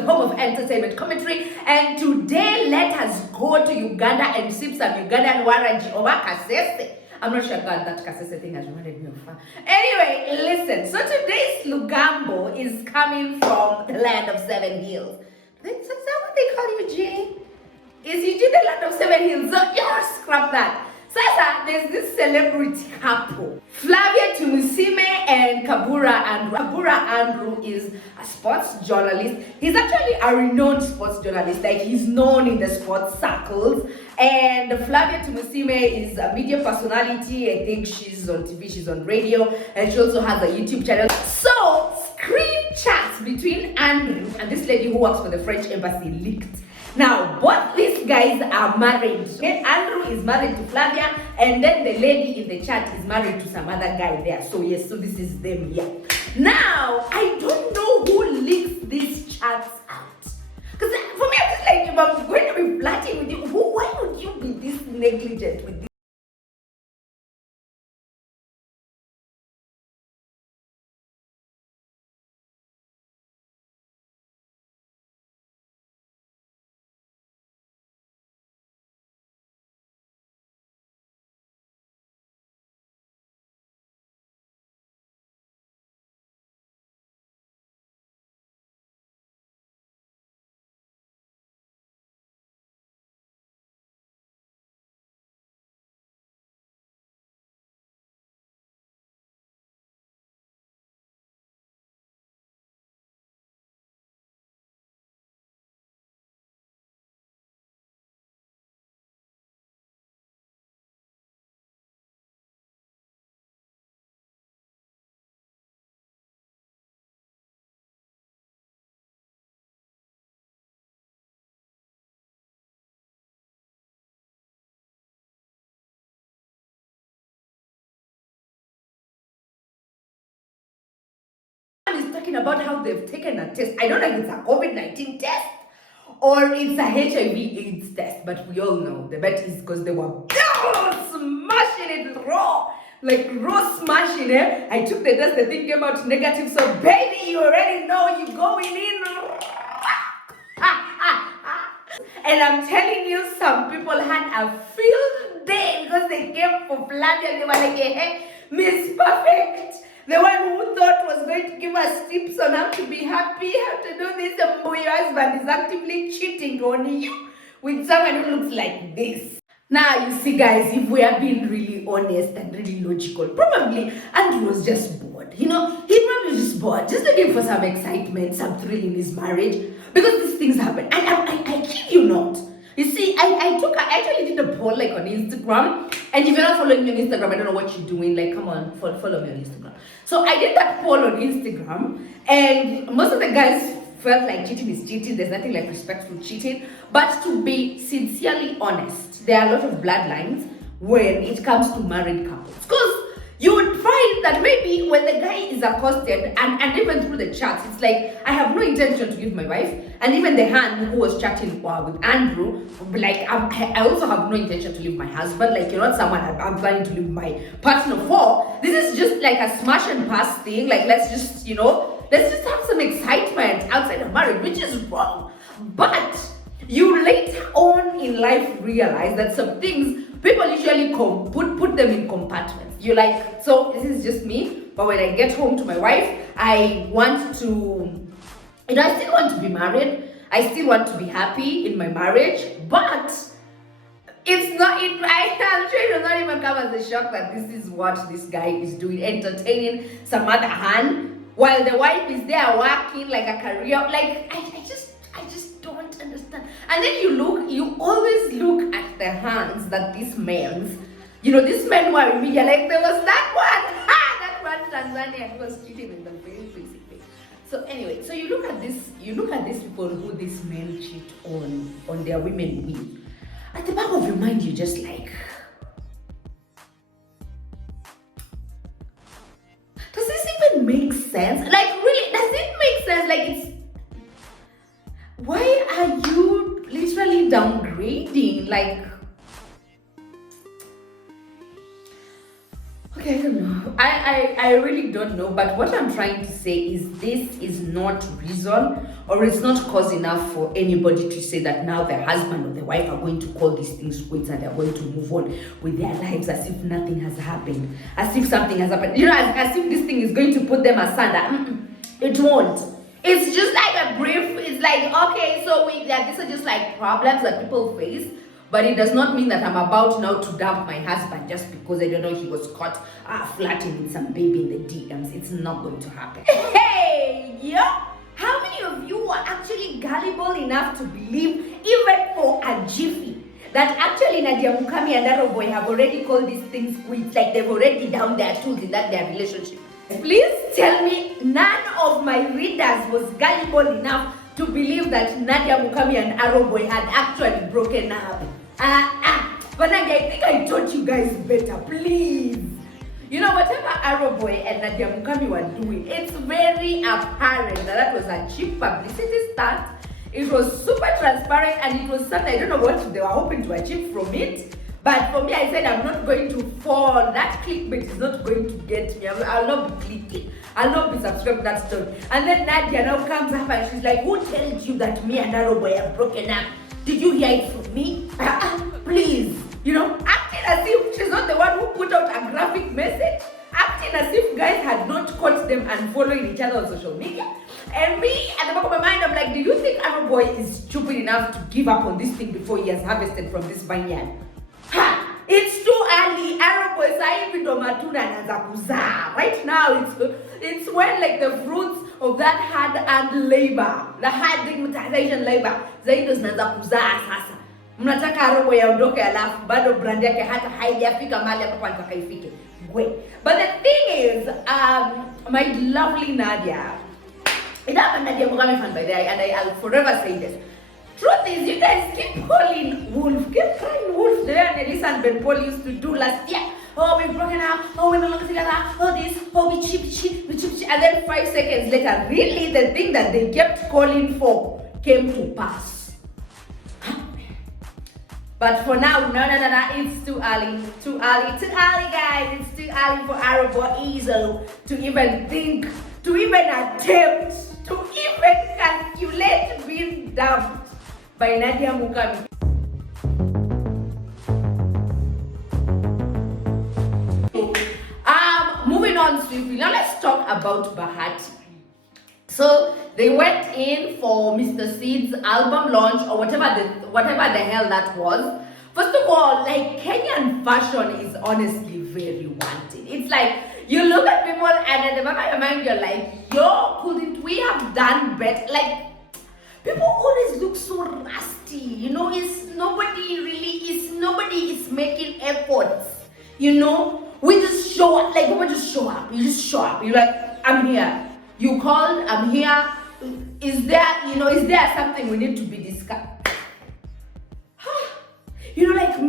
the home of entertainment commentary. And today, let us go to Uganda and sip some Ugandan waraji or kasese. I'm not sure God that kasese thing has reminded me of her. Anyway, listen. So today's Lugambo is coming from the land of 7 hills. Is that what they call Eugene? Is Eugene the land of 7 hills? So yeah, scrap that. Sasa, there's this celebrity couple, Flavia Tumusiime and Kabuura Andrew. Kabuura Andrew is a sports journalist. He's actually a renowned sports journalist. Like, he's known in the sports circles. And Flavia Tumusiime is a media personality. I think she's on TV, she's on radio, and she also has a YouTube channel. So, screen chats between Andrew and this lady who works for the French embassy leaked. Now, both these guys are married. Andrew is married to Flavia, and then the lady in the chat is married to some other guy there. So yes, so this is them here. Now, I don't know who leaks these chats out. Because for me, I'm just like, if I'm going to be flirting with you, why would you be this negligent with this? Is talking about how they've taken a test. I don't know if it's a COVID-19 test or it's a HIV/AIDS test, but we all know the bet is because they were smashing it raw, like raw smashing it. I took the test, the thing came out negative. So baby, you already know you're going in. And I'm telling you, some people had a field day because they came for Flavia. They were like, hey, Miss Perfect. The one who thought was going to give us tips on how to be happy, how to do this, and your husband is actively cheating on you with someone who looks like this. Now, you see, guys, if we are being really honest and really logical, probably Andrew was just bored. You know, he probably was just bored, just looking for some excitement, some thrill in his marriage, because these things happen. And I kid you not. You see, I actually did a poll like on Instagram, and if you're not following me on Instagram, I don't know what you're doing. Like, come on, follow me on Instagram. So I did that poll on Instagram, and most of the guys felt like cheating is cheating. There's nothing like respectful cheating. But to be sincerely honest, there are a lot of bloodlines when it comes to married couples. Because you would find that maybe when the guy is accosted, and even through the chats, it's like, I have no intention to leave my wife. And even the hand who was chatting with Andrew, like, I also have no intention to leave my husband. Like, you're not someone I'm planning to leave my partner for. This is just like a smash and pass thing. Like, let's just have some excitement outside of marriage, which is wrong. But you later on in life realize that some things, people usually put them in compartments. You're like, so this is just me, but when I get home to my wife, I want to, I still want to be married. I still want to be happy in my marriage, but it's not, I'm sure it will not even come as a shock that this is what this guy is doing, entertaining some other hand, while the wife is there working like a career. Like, I just don't understand. And then you always look at the hands that these men, these men were in media, like there was that one Tanzania who was cheating with them, basically. So anyway, so you look at these people who these men cheat on their women with. At the back of your mind, you're just like, does this even make sense? Like, really, does it make sense? Like, why are you literally downgrading? Like, okay, I don't know. I really don't know, but what I'm trying to say is this is not reason or it's not cause enough for anybody to say that now the husband or the wife are going to call these things quits and they're going to move on with their lives as if nothing has happened, as if something has happened, as if this thing is going to put them asunder. It won't. It's just like a brief, it's like, okay, so these are just like problems that people face. But it does not mean that I'm about now to dump my husband just because I don't know he was caught flirting with some baby in the DMs. It's not going to happen. Hey, yo! How many of you are actually gullible enough to believe, even for a jiffy, that actually Nadia, Mukami and Arrowbwoy have already called these things quits, like they've already down their tools in their relationship? Please tell me none of my readers was gullible enough to believe that Nadia, Mukami and Arrowbwoy had actually broken up. But Nadia, I think I taught you guys better, please. Whatever Arrowbwoy and Nadia Mukami were doing, it's very apparent that was a cheap publicity stunt. It was super transparent and it was something, I don't know what they were hoping to achieve from it. But for me, I said I'm not going to fall. That clickbait is not going to get me. I'll not be clicking. I'll not be subscribed to that story. And then Nadia now comes up and she's like, who tells you that me and Arrowbwoy have broken up? Did you hear it from me? Please. Acting as if she's not the one who put out a graphic message. Acting as if guys had not caught them and following each other on social media. And me, at the back of my mind, I'm like, do you think Arrowbwoy is stupid enough to give up on this thing before he has harvested from this vineyard? It's too early. Arrowbwoy even though matunda anaanza kuzaa. Right now, it's when like the fruits of that hard-earned labor, the hard digmatization labor, zaido zinaanza kuzaa sasa. Mnataka Arrowbwoy aondoke alafu bado brand yake hata haijafika mahali ambapo anataka ifike. But the thing is, my lovely Nadia, I'm a Nadia Mukami fan by the way, and I'll forever say this. Truth is, you guys keep calling wolf, keep crying wolf the way Annalisa and Ben Paul used to do last year. Oh, we've broken up, oh, we're no longer together, oh this, oh, we cheap, and then 5 seconds later, really the thing that they kept calling for came to pass. But for now, no, it's too early, guys. It's too early for Arrowbwoy to even think, to even attempt, to even calculate being dumped by Nadia Mukami. Moving on swiftly, now let's talk about Bahati. So they went in for Mr. Seed's album launch or whatever the hell that was. First of all, like Kenyan fashion is honestly very wanted. It's like you look at people and at the back of your mind you're like, yo, couldn't we have done better? Like people always look so rusty, it's nobody is making efforts, we just show up, like people just show up, you just show up, you're like, I'm here. You called, I'm here. Is there something we need to be discussed? Like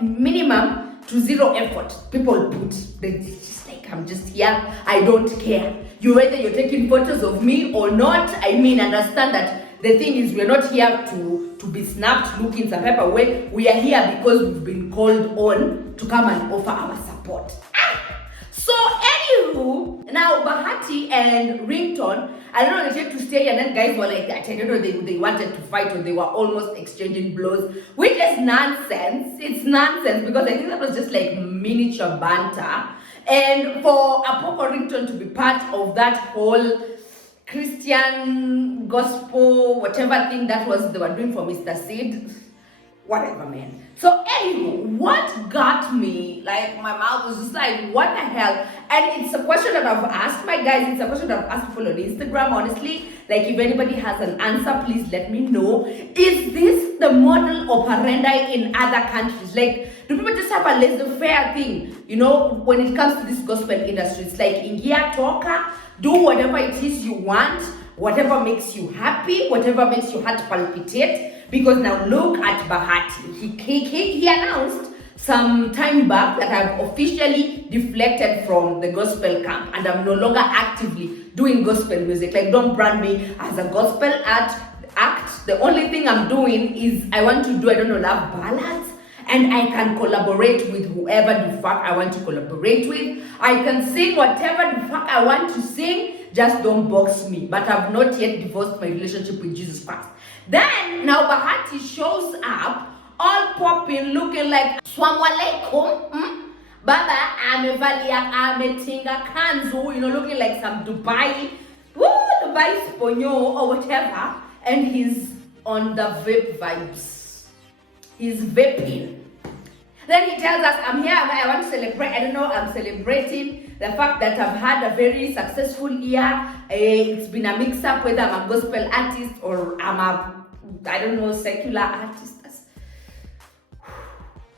minimum to zero effort. People put, they're just like, I'm just here. I don't care. Whether you're taking photos of me or not, understand that the thing is we're not here to be snapped looking some type of way. We are here because we've been called on to come and offer our support. So anywho, now Bahati and Ringtone, I don't know, they tried to stay and then guys were like that. I don't know, they wanted to fight or they were almost exchanging blows, which is nonsense. It's nonsense because I think that was just like miniature banter. And for Apoko Ringtone to be part of that whole Christian gospel, whatever thing that was they were doing for Mr. Seed, whatever, man. So anyway, what got me, like my mouth was just like, what the hell? And it's a question that I've asked my guys, it's a question that I've asked people on Instagram, honestly. Like if anybody has an answer, please let me know. Is this the model operandi in other countries? Like, do people just have a laissez-faire thing? When it comes to this gospel industry, it's like, ingia toka, do whatever it is you want, whatever makes you happy, whatever makes your heart palpitate. Because now look at Bahati. He announced some time back that I've officially deflected from the gospel camp and I'm no longer actively doing gospel music. Like, don't brand me as a gospel act. The only thing I'm doing is I want to do, love ballads and I can collaborate with whoever the fuck I want to collaborate with. I can sing whatever the fuck I want to sing. Just don't box me. But I've not yet divorced my relationship with Jesus Christ. Then now Bahati shows up, all popping, looking like Swamu alaikum. Baba amevalia ametinga kanzu, looking like some Dubai Sponyo or whatever, and he's on the vape vibes. He's vaping. Then he tells us, I'm here, I want to celebrate. I don't know, I'm celebrating the fact that I've had a very successful year. It's been a mix-up whether I'm a gospel artist or I'm secular artist.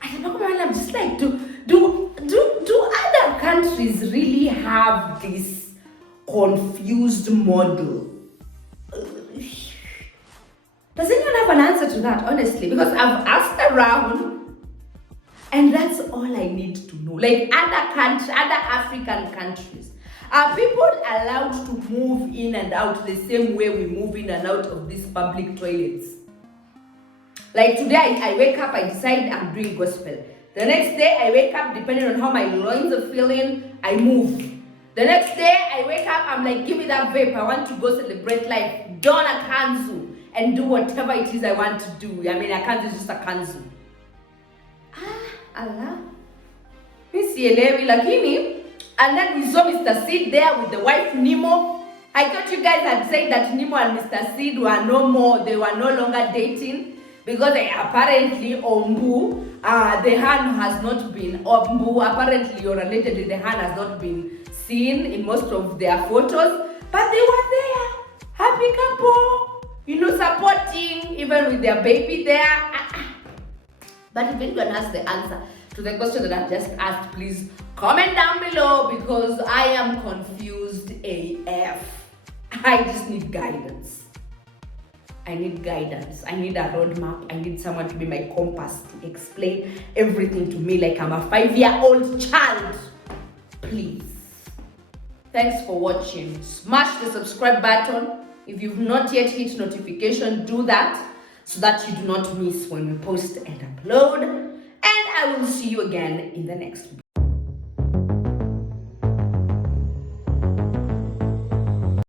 I don't know, I'm just like, do other countries really have this confused model? Does anyone have an answer to that, honestly? Because I've asked around, and that's all I need to know. Like other African countries, are people allowed to move in and out the same way we move in and out of these public toilets? Like today, I wake up, I decide I'm doing gospel. The next day, I wake up, depending on how my loins are feeling, I move. The next day, I wake up, I'm like, give me that vape, I want to go celebrate life, don a kanzu, and do whatever it is I want to do. I mean, a kanzu is just a kanzu. Allah. Lakini. And then we saw Mr. Seed there with the wife Nemo. I thought you guys had said that Nemo and Mr. Seed were they were no longer dating. Because apparently Ombu, the hand has not been, Ombu apparently or allegedly the hand has not been seen in most of their photos. But they were there. Happy couple, supporting, even with their baby there. But if anyone has the answer to the question that I've just asked, please comment down below because I am confused AF. I just need guidance. I need guidance. I need a roadmap. I need someone to be my compass to explain everything to me like I'm a 5-year-old child. Please. Thanks for watching. Smash the subscribe button. If you've not yet hit notification, do that so that you do not miss when we post and upload. And I will see you again in the next video.